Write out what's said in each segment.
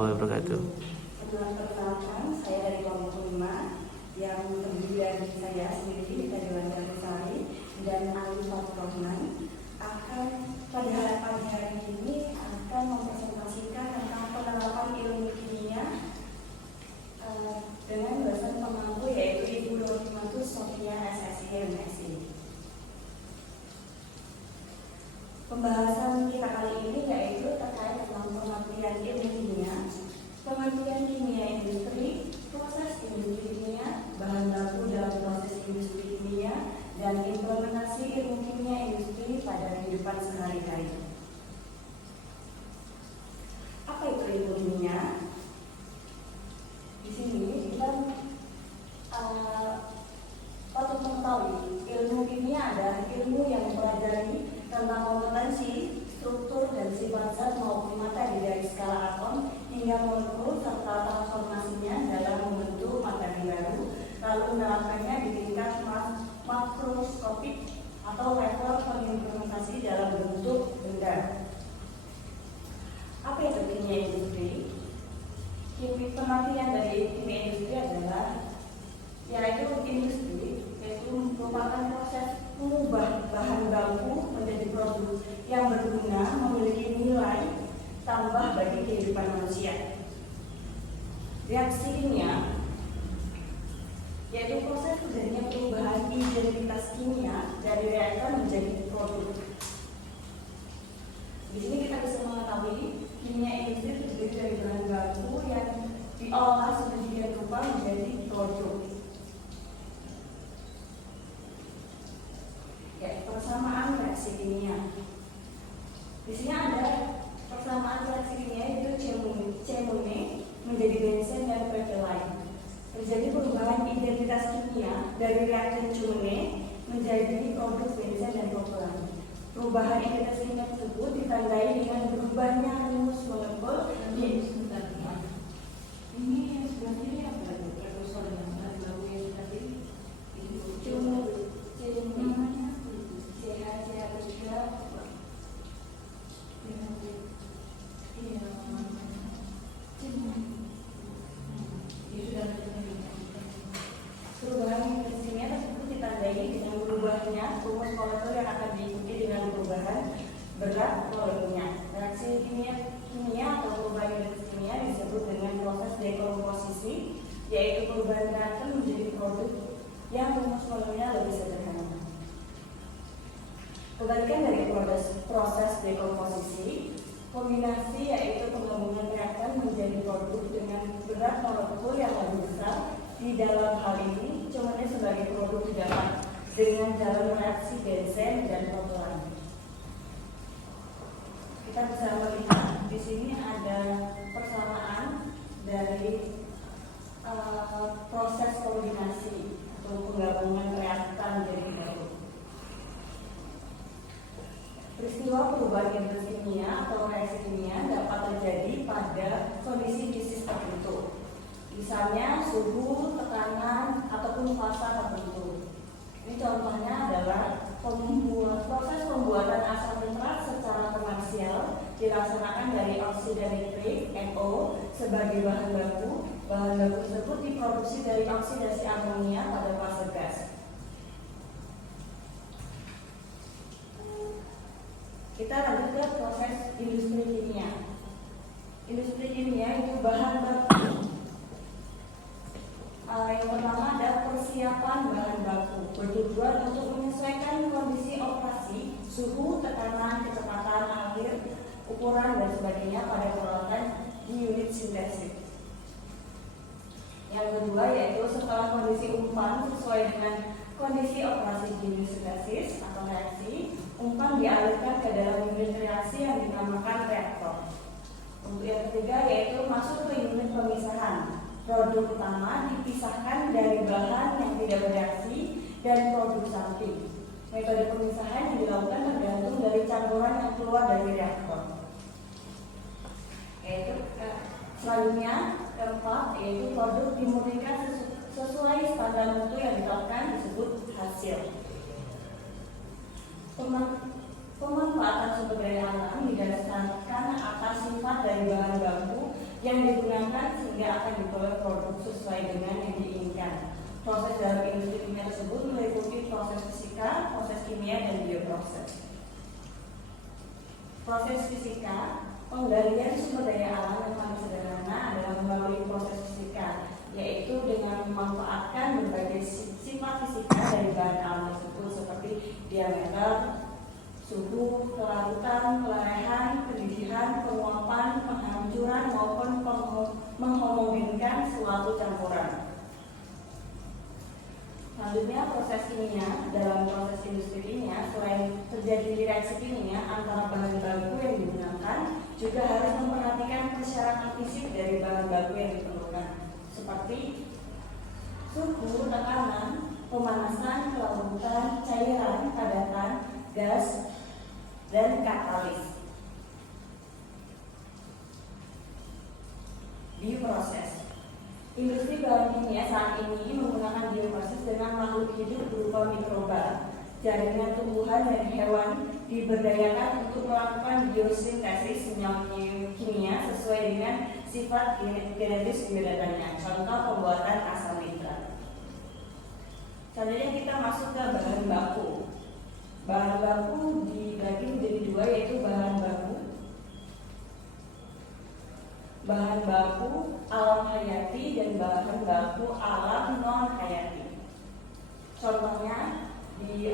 warahmatullahi wabarakatuh. Perkenalkan, saya dari kelompok 5 yang terdiri dari saya sendiri, Rita Dewan Sari dan Ali Fathrohman akan pada pagi hari ini akan mempresentasikan tentang penerapan ilmu kimia dengan dosen pemangku yaitu Ibu Rohimatus Sofia SSI MSI. Pembahasan kita kali ini yaitu terkait tentang pengertian ilmu kimia, pengertian kimia industri, proses industri kimia, bahan baku dalam proses industri kimia, dan implementasi ilmu kimia industri pada kehidupan sehari-hari. Apa itu ilmu kimia? Di sini kita patut mengetahui ilmu kimia adalah ilmu yang mempelajari tentang kompetensi, struktur, dan sifat zat maupun materi dari skala atom hingga molekul serta transformasinya dalam membentuk materi baru, lalu menerapkannya di tingkat makroskopik atau level pengimplementasi dalam bentuk benda. Apa itu kimia industri? Pengertian dari kimia industri adalah yaitu industri, yaitu merupakan proses mengubah bahan baku menjadi produk yang berguna memiliki nilai tambah bagi kehidupan manusia. Reaksi kimia yaitu proses terjadinya perubahan identitas kimia dari reaktor menjadi produk. Di sini kita bisa mengetahui kimia industri terdiri dari bahan baku yang diolah sedemikian rupa menjadi produk. Ya, persamaan reaksi kimia. Di sini ada persamaan reaksi kimia yaitu cemone menjadi benzen dan propylen. Terjadi perubahan identitas kimia dari reaktan cemone menjadi produk benzen dan propylen. Perubahan identitas kimia tersebut ditandai dengan berubahnya rumus molekul. Ini yang sebenarnya apa? Prekursor yang baru yang tadi cemone. Perubahan kimia tersebut ditandai dengan berubahnya rumus molekul yang akan diikuti dengan perubahan berat molekulnya. Reaksi kimia atau perubahan identitas kimia disebut dengan proses dekomposisi, yaitu perubahan reaktan menjadi produk yang rumus molekulnya lebih sederhana. Kebalikan dari proses dekomposisi, kombinasi yaitu penggabungan reaktan menjadi produk dengan berat molekul yang lebih besar. Di dalam hal ini, cemone sebagai produk didapat dengan jalan reaksi benzen dan propylen. Kita bisa melihat di sini ada persamaan dari proses kombinasi atau penggabungan reaktan jadi produk. Peristiwa perubahan identitas kimia atau reaksi kimia dapat terjadi pada kondisi fisik tertentu, misalnya suhu, tekanan, ataupun fase tertentu. Ini contohnya adalah proses pembuatan asam nitrat secara komersial dilaksanakan dari oksida nitrit (NO) sebagai bahan baku. Bahan baku tersebut diproduksi dari oksidasi amonia pada fase gas. Kita lanjut ke proses industri kimia. Industri kimia itu bahan baku. Yang pertama ada persiapan bahan baku, bertujuan untuk menyesuaikan kondisi operasi, suhu, tekanan, kecepatan akhir, ukuran dan sebagainya pada peralatan di unit sintesis. Yang kedua yaitu setelah kondisi umpan sesuai dengan kondisi operasi di unit sintesis atau reaksi, umpan dialirkan ke dalam unit reaksi yang dinamakan reaktor. Untuk yang ketiga yaitu masuk ke unit pemisahan. Produk utama dipisahkan dari bahan yang tidak bereaksi dan produk samping. Metode pemisahan yang dilakukan tergantung dari campuran yang keluar dari reaktor. Selanjutnya keempat yaitu produk dimurnikan sesuai standar mutu yang ditetapkan disebut hasil. Pemanfaatan sumber daya alam didasarkan atas sifat dari bahan baku yang sehingga akan diperoleh produk sesuai dengan yang diinginkan. Proses dalam industri kimia tersebut meliputi proses fisika, proses kimia, dan bioproses. Proses fisika, penggalian sumber daya alam yang paling sederhana adalah melalui proses fisika, yaitu dengan memanfaatkan berbagai sifat fisika dari bahan alam tersebut seperti diameter, suhu, kelarutan, kelarehan, pendidikan, penguapan, penghancuran maupun menghomogenkan suatu campuran. Selanjutnya, proses kimia. Dalam proses industri kimia, selain terjadi reaksi kimia antara bahan baku yang digunakan, juga harus memperhatikan persyaratan fisik dari bahan baku yang diperlukan, seperti suhu, tekanan, pemanasan, kelarutan, cairan, padatan, gas, dan katalis. Bioproses. Industri bahan kimia saat ini menggunakan bioproses dengan makhluk hidup berupa mikroba, jaringan tumbuhan dan hewan diberdayakan untuk melakukan biosintesis senyawa kimia sesuai dengan sifat genetis biodatanya. Contoh pembuatan asam nitrat. Selanjutnya kita masuk ke bahan baku. Bahan baku dibagi menjadi dua, yaitu bahan baku alam hayati dan bahan baku alam non hayati. Contohnya di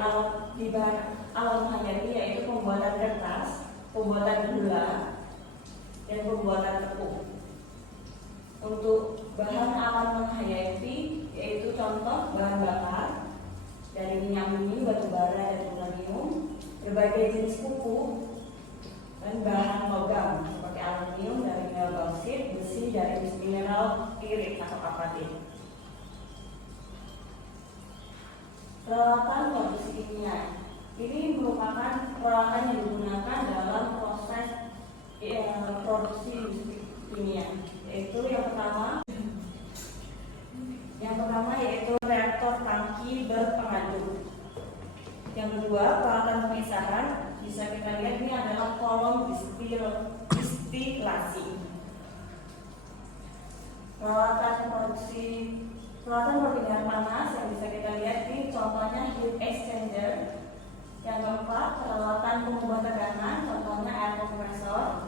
bahan alam hayati yaitu pembuatan kertas, pembuatan gula, dan pembuatan tepung. Untuk bahan alam non hayati yaitu contoh bahan bakar dari minyak bumi, batu bara, dan uranium, berbagai jenis pupuk, dan bahan logam seperti aluminium dari mineral bauksit, besi dari mineral pirit atau apatit. Peralatan produksi kimia ini merupakan peralatan yang digunakan dalam proses produksi kimia, yaitu yang pertama yaitu reaktor tangki berpengaduh. Yang kedua, peralatan pemisahan. Bisa kita lihat ini adalah kolom distilasi. Peralatan perpindahan panas yang bisa kita lihat ini contohnya heat exchanger. Yang keempat, peralatan pengubah tekanan, contohnya air compressor.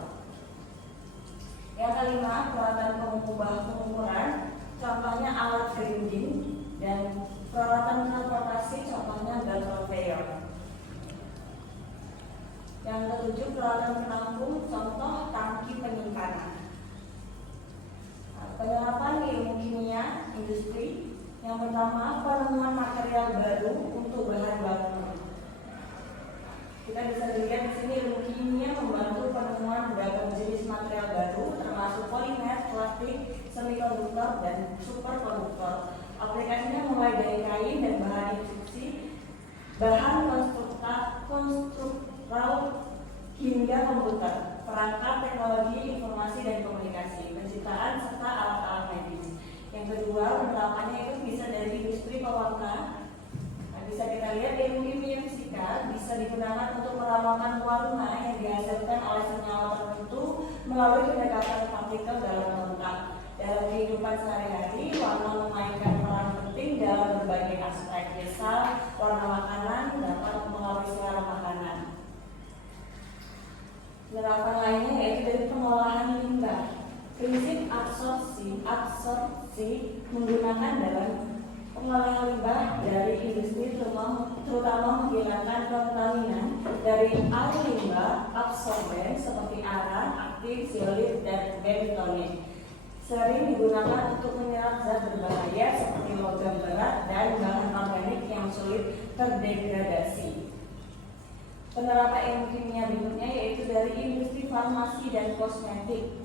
Yang kelima, peralatan pengubah pengukuran, contohnya alat grinding. Dan peralatan transportasi, contohnya belt conveyor. Yang ketujuh, peralatan penampung, contoh tangki penyimpanan. Penerapan ilmu kimia industri. Yang pertama, penemuan material baru untuk bahan baku. Kita bisa lihat di sini ilmu kimia membantu penemuan beragam jenis material baru, termasuk polimer, plastik, semikonduktor, dan superkonduktor. Aplikasinya mulai dari kain dan bahan instruksi, bahan konstruktor hingga komputer, perangkat teknologi informasi dan komunikasi, penciptaan serta alat-alat medis. Yang kedua, penerapannya itu bisa dari industri pewarna. Bisa kita lihat ilmu kimia fisika bisa digunakan untuk meramalkan warna yang dihasilkan oleh senyawa tertentu melalui pendekatan partikel dalam kontak. Dalam kehidupan sehari-hari, warna memainkan peran penting dalam berbagai aspek. Misal, warna makanan dapat mempengaruhi selera makanan. Penerapan lainnya yaitu dari pengolahan limbah. Prinsip absorpsi menggunakan dalam pengolahan limbah dari industri terutama menghilangkan kontaminan dari air limbah absorben seperti arang, aktif, zeolit, dan bentonit. Sering digunakan untuk menyerap zat berbahaya seperti logam berat dan bahan organik yang sulit terdegradasi. Penerapan ilmu kimia berikutnya yaitu dari industri farmasi dan kosmetik.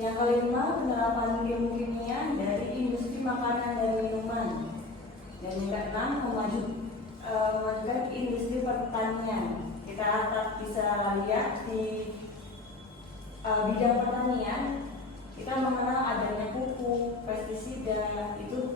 Yang kelima, penerapan ilmu kimia dari industri makanan dan minuman. Dan yang keenam, memajukan industri pertanian. Kita bisa lihat di bidang pertanian, kita mengenal adanya pupuk, pestisida, itu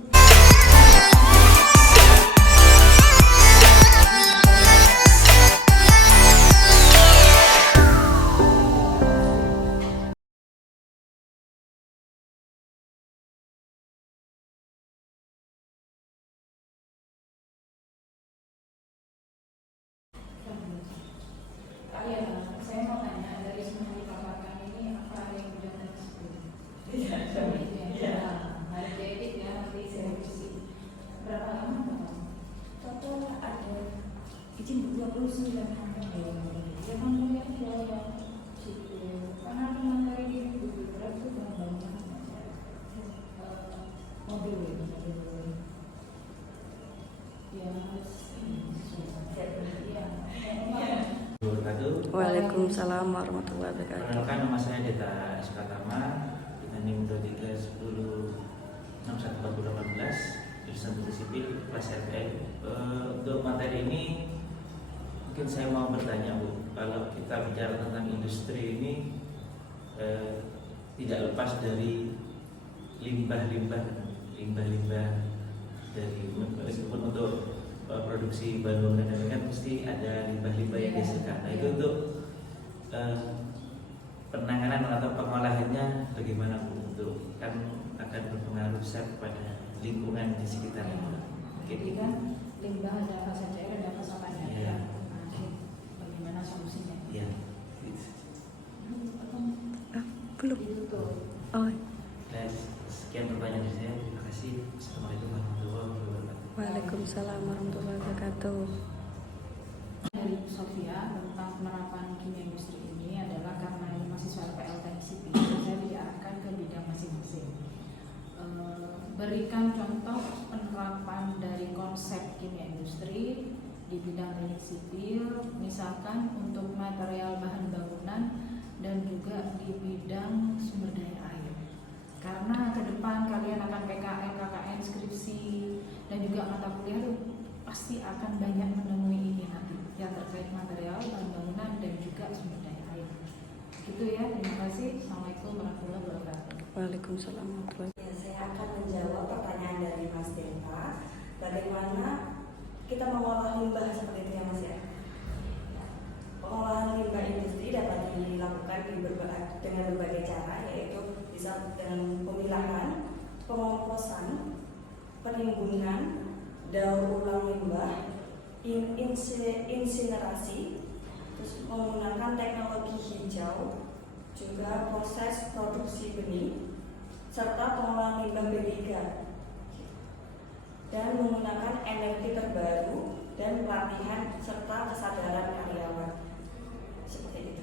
Pratama dengan NIM 231061/2018 jurusan Teknik Sipil kelas RPL. Untuk materi ini mungkin saya mau bertanya Bu, kalau kita bicara tentang industri ini tidak lepas dari limbah-limbah dari meskipun untuk produksi bahan bangunan ini kan pasti ada limbah-limbah yang dihasilkan. Nah itu untuk penanganan atau pengolahannya bagaimana Bu? Untuk kan akan berpengaruh besar kepada lingkungan di sekitarnya. Jadi kan limbah ada fase cair, ada fase padat. Ya. Bagaimana solusinya? Iya. Belum. Itu tuh. Oh, Dan sekian pertanyaan dari saya. Terima kasih. Assalamualaikum warahmatullahi wabarakatuh. Waalaikumsalam warahmatullahi wabarakatuh. Dari Sofia tentang penerapan kimia industri ini adalah karena ini mahasiswa RPL Teknik Sipil, saya diarahkan ke bidang masing-masing. Berikan contoh penerapan dari konsep kimia industri di bidang teknik sipil, misalkan untuk material bahan bangunan dan juga di bidang sumber daya air. Karena ke depan kalian akan PKN, KKN, skripsi dan juga mata kuliah itu pasti akan banyak menemui ini nanti yang terkait material bahan bangunan dan juga sumber daya air. Gitu ya, terima kasih. Assalamualaikum warahmatullahi wabarakatuh. Waalaikumsalam warahmatullahi wabarakatuh. Ya, saya akan menjawab pertanyaan dari Mas Denta. Bagaimana kita mengolah limbah seperti itu ya Mas ya? Pengolahan limbah industri dapat dilakukan dengan berbagai cara, yaitu bisa dengan pemilahan, pengomposan, penimbunan, daur ulang limbah, insinerasi, terus menggunakan teknologi hijau, juga proses produksi benih, serta pengolahan limbah B3, dan menggunakan energi terbaru dan pelatihan serta kesadaran karyawan. Seperti itu.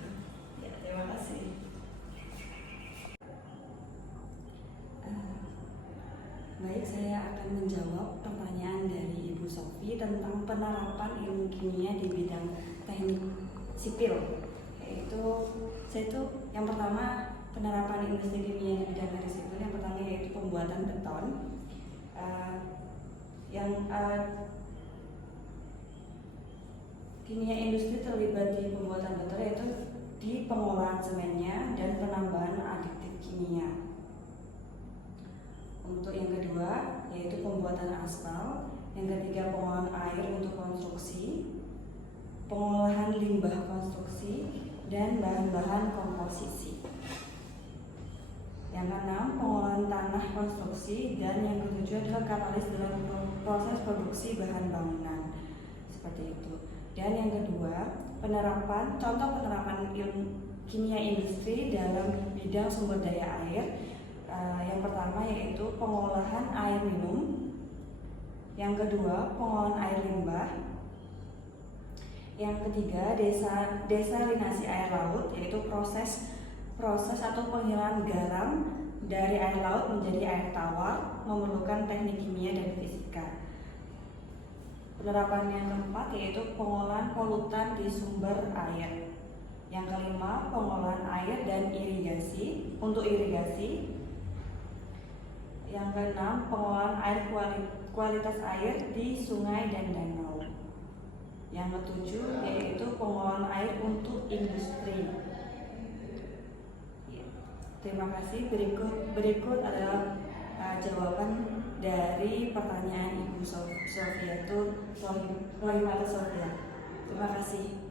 Ya, terima kasih. Baik, saya akan menjawab pertanyaan dari Ibu Sofi tentang penerapan ilmu kimia di bidang teknik sipil. Yaitu yang pertama, penerapan industri kimia di bidang teknik sipil yang pertama yaitu pembuatan beton. Kimia industri terlibat di pembuatan beton yaitu di pengolahan semennya dan penambahan adiktif kimia. Untuk yang kedua yaitu pembuatan aspal, yang ketiga pengolahan air untuk konstruksi, pengolahan limbah konstruksi dan bahan-bahan komposisi. Yang keenam pengolahan tanah konstruksi, dan yang ketujuh adalah katalis dalam proses produksi bahan bangunan. Seperti itu. Dan yang kedua, contoh penerapan ilmu kimia industri dalam bidang sumber daya air. Yang pertama yaitu pengolahan air minum. Yang kedua, pengolahan air limbah. Yang ketiga, desalinasi air laut, yaitu proses atau penghilangan garam dari air laut menjadi air tawar, memerlukan teknik kimia dan fisika. Penerapan yang keempat yaitu pengolahan polutan di sumber air. Yang kelima, pengolahan air dan irigasi untuk irigasi. Yang keenam, pengolahan air kualitas air di sungai dan danau. Yang ketujuh yaitu pengolahan air untuk industri. Terima kasih. Berikut adalah jawaban dari pertanyaan Ibu Sofia itu Sofia. Terima kasih.